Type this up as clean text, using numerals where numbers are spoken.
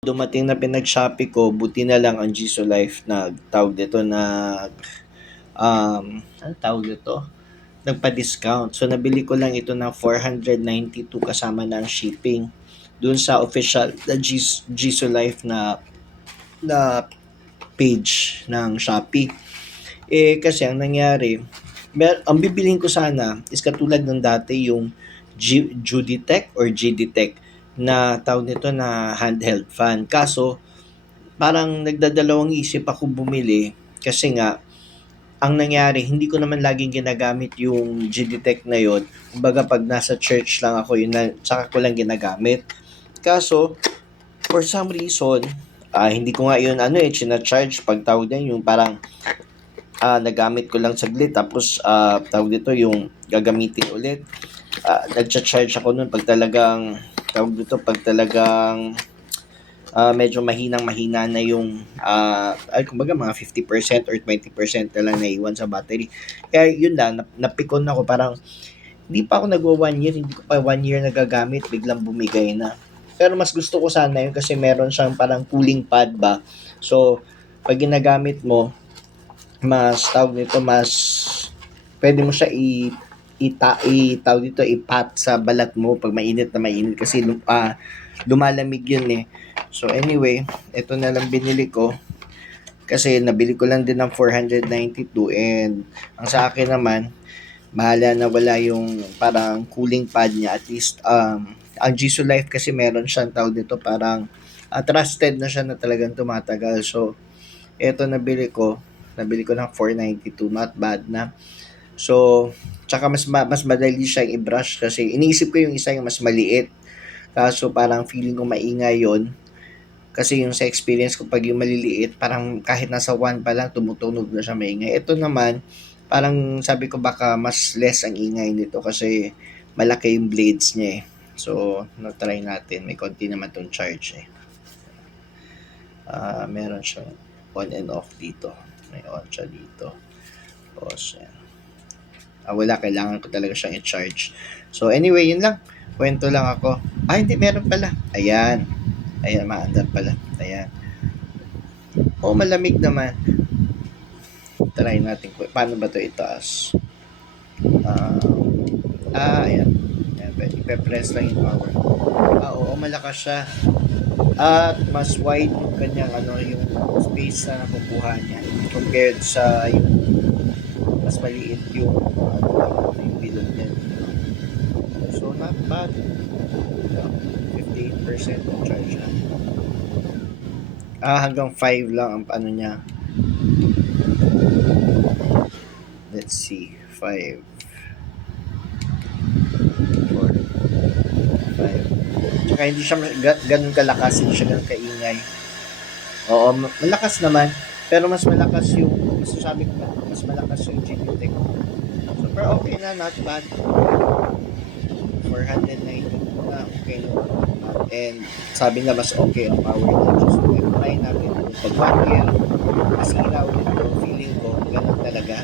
Dumating na pinag-Shopee ko, buti na lang ang Jisuo Life nagtawag dito, anong tawag dito? Nagpa-discount. So, nabili ko lang ito ng 492 kasama na ang shipping. Doon sa official na Jisuo Life na page ng Shopee. Kasi ang nangyari, ang bibilin ko sana is katulad ng dati yung Juditech or GDTech na tawag nito na handheld fan. Kaso, parang nagdadalawang isip ako bumili kasi nga ang nangyari, hindi ko naman laging ginagamit yung GDTech na yon. Kumbaga pag nasa church lang ako, yun na, saka ko lang ginagamit. Kaso, for some reason, hindi ko nga yun china-charge pag tawag din yung parang nagamit ko lang saglit tapos tawag dito yung gagamitin ulit. Nagcha-charge ako nun pag talagang tawag dito pag talagang medyo mahinang-mahina na yung kumbaga mga 50% or 20% na lang naiwan sa battery. Kaya yun lang, napikon ako parang hindi pa ako nagwa 1 year, hindi ko pa 1 year nagagamit, biglang bumigay na. Pero mas gusto ko sana yun kasi meron siyang parang cooling pad ba. So, pag ginagamit mo, mas tawag nito, mas pwede mo siya tawag dito, ipat sa balat mo pag mainit na mainit kasi lumalamig yun eh. So anyway, ito na lang binili ko kasi nabili ko lang din ng 492 and ang sa akin naman, bahala na wala yung parang cooling pad niya. At least, ang Jisuo Life kasi meron siyang tawag dito parang trusted na siya na talagang tumatagal. So, ito nabili ko ng 492, not bad na. So, tsaka mas madali siyang i-brush kasi iniisip ko yung isa yung mas maliit. Kaso parang feeling ko maingay yon. Kasi yung sa experience ko pag yung maliliit, parang kahit nasa 1 pa lang tumutunog na siya maingay. Ito naman, parang sabi ko baka mas less ang ingay nito kasi malaki yung blades niya eh. So, na-try natin. May konti naman tong charge eh. Meron siyang on and off dito. May on siya dito. Tapos, yan. Wala, kailangan ko talaga siyang i-charge. So, anyway, yun lang. Kwento lang ako. Hindi, meron pala. Ayan, maandar pala. Ayan. Malamig naman. Try natin. Paano ba ito itaas? Ayan. Ipe-press lang yung power. Oo, malakas siya. At mas wide yung kanyang yung space na nakukuha niya compared sa yung mas maliit yung yung bilog niya. So not bad. 58% ng charge na. Hanggang 5 lang ang niya. Let's see. 5 4 5. Tsaka hindi siya ganun kalakas, hindi siya ganun kaingay. Oo, malakas naman. Pero mas malakas yung, masasabi ko mas malakas yung GTTech. Super okay na, not bad. 490 na, okay na. And sabi na mas okay ang power na. So, try natin pag 1 year, mas ilaw dito, feeling ko, ganun talaga.